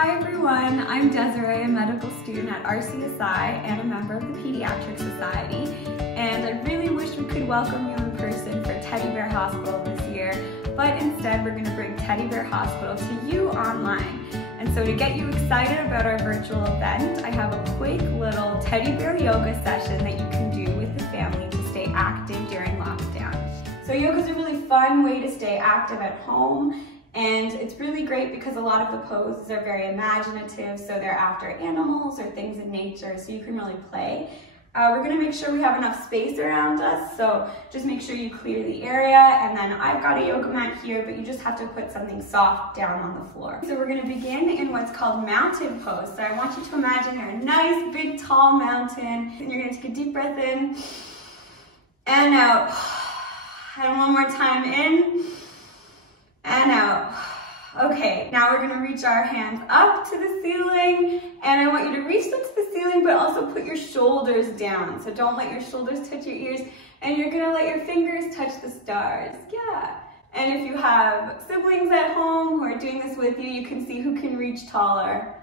Hi everyone, I'm Desiree, a medical student at RCSI and a member of the Pediatric Society. And I really wish we could welcome you in person for Teddy Bear Hospital this year, but instead we're going to bring Teddy Bear Hospital to you online. And so to get you excited about our virtual event, I have a quick little Teddy Bear yoga session that you can do with the family to stay active during lockdown. So yoga is a really fun way to stay active at home. And it's really great because a lot of the poses are very imaginative, so they're after animals or things in nature, so you can really play. We're going to make sure we have enough space around us, so just make sure you clear the area. And then I've got a yoga mat here, but you just have to put something soft down on the floor. So we're going to begin in what's called mountain pose. So I want you to imagine you're a nice, big, tall mountain, and you're going to take a deep breath in and out. And one more time in and out. Okay, now we're gonna reach our hands up to the ceiling, and I want you to reach them to the ceiling, but also put your shoulders down. So don't let your shoulders touch your ears, and you're gonna let your fingers touch the stars. Yeah. And if you have siblings at home who are doing this with you, you can see who can reach taller.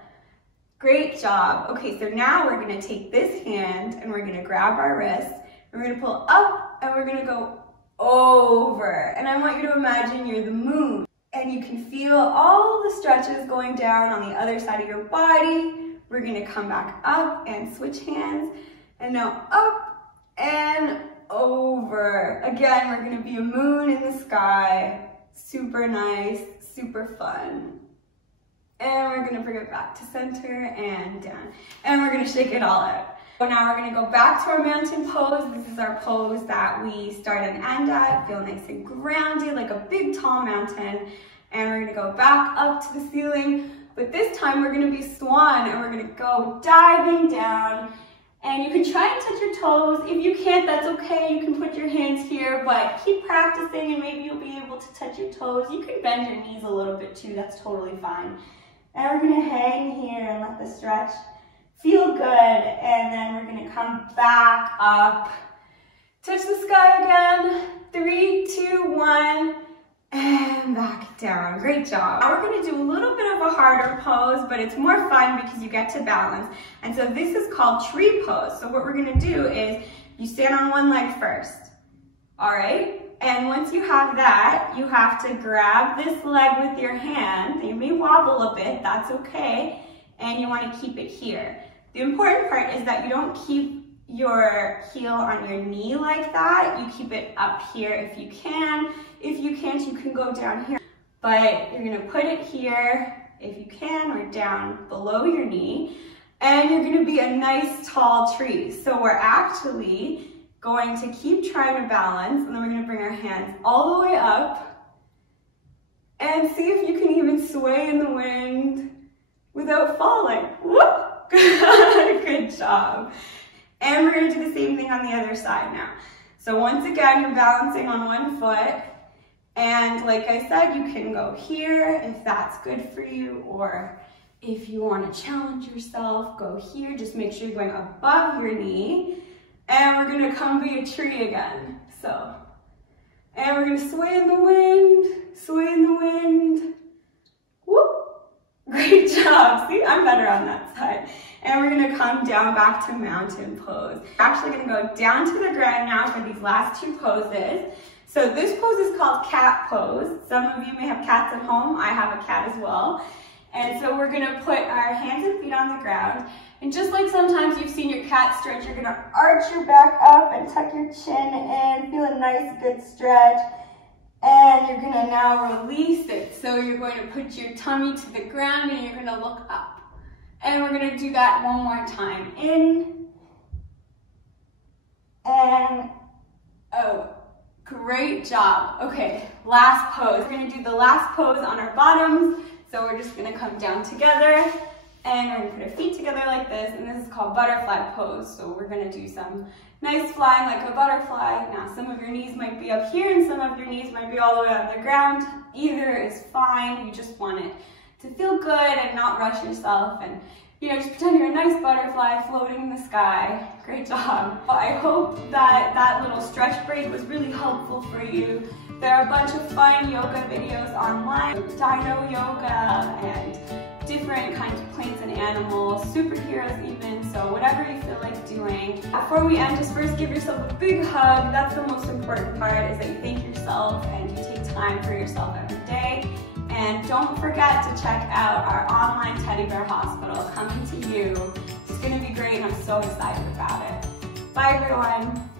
Great job. Okay, so now we're gonna take this hand and we're gonna grab our wrist, we're gonna pull up, and we're gonna go over. And I want you to imagine you're the moon. And you can feel all the stretches going down on the other side of your body. We're gonna come back up and switch hands. And now up and over. Again, we're gonna be a moon in the sky. Super nice, super fun. And we're gonna bring it back to center and down. And we're gonna shake it all out. So now we're gonna go back to our mountain pose. This is our pose that we start and end at. Feel nice and grounded, like a big tall mountain. And we're gonna go back up to the ceiling, but this time we're gonna be swan, and we're gonna go diving down. And you can try and touch your toes. If you can't, that's okay. You can put your hands here, but keep practicing and maybe you'll be able to touch your toes. You can bend your knees a little bit too, that's totally fine. And we're gonna hang here and let the stretch feel good, and then we're gonna come back up. Touch the sky again. 3, 2, 1, and back down. Great job. Now we're gonna do a little bit of a harder pose, but it's more fun because you get to balance. And so this is called tree pose. So what we're gonna do is you stand on one leg first, all right? And once you have that, you have to grab this leg with your hand. You may wobble a bit, that's okay. And you want to keep it here. The important part is that you don't keep your heel on your knee like that. You keep it up here if you can. If you can't, you can go down here. But you're going to put it here if you can, or down below your knee. And you're going to be a nice tall tree. So we're actually going to keep trying to balance, and then we're going to bring our hands all the way up and see if you can even sway in the wind without falling. Whoop! Good job. And we're gonna do the same thing on the other side now. So once again, you're balancing on one foot. And like I said, you can go here if that's good for you, or if you wanna challenge yourself, go here. Just make sure you're going above your knee. And we're gonna come be a tree again. So, and we're gonna sway in the wind, sway in the wind. Whoop! Great job. See, I'm better on that side. And we're gonna come down back to mountain pose. We're actually gonna go down to the ground now for these last two poses. So this pose is called cat pose. Some of you may have cats at home. I have a cat as well. And so we're gonna put our hands and feet on the ground. And just like sometimes you've seen your cat stretch, you're gonna arch your back up and tuck your chin in. Feel a nice, good stretch. And you're gonna now release it. So you're going to put your tummy to the ground and you're gonna look up. And we're gonna do that one more time. In and out. Great job. Okay, last pose. We're gonna do the last pose on our bottoms. So we're just gonna come down together and we're gonna put our feet together like this. And this is called butterfly pose. So we're gonna do some nice flying like a butterfly. Now some of your knees might be up here and some of your knees might be all the way on the ground. Either is fine. You just want it to feel good and not rush yourself, and just pretend you're a nice butterfly floating in the sky. Great job. I hope that that little stretch break was really helpful for you. There are a bunch of fun yoga videos online, dino yoga and different different kinds of plants and animals, superheroes even, so whatever you feel like doing. Before we end, just first give yourself a big hug. That's the most important part, is that you thank yourself and you take time for yourself every day. And don't forget to check out our online teddy bear hospital coming to you. It's going to be great and I'm so excited about it. Bye everyone.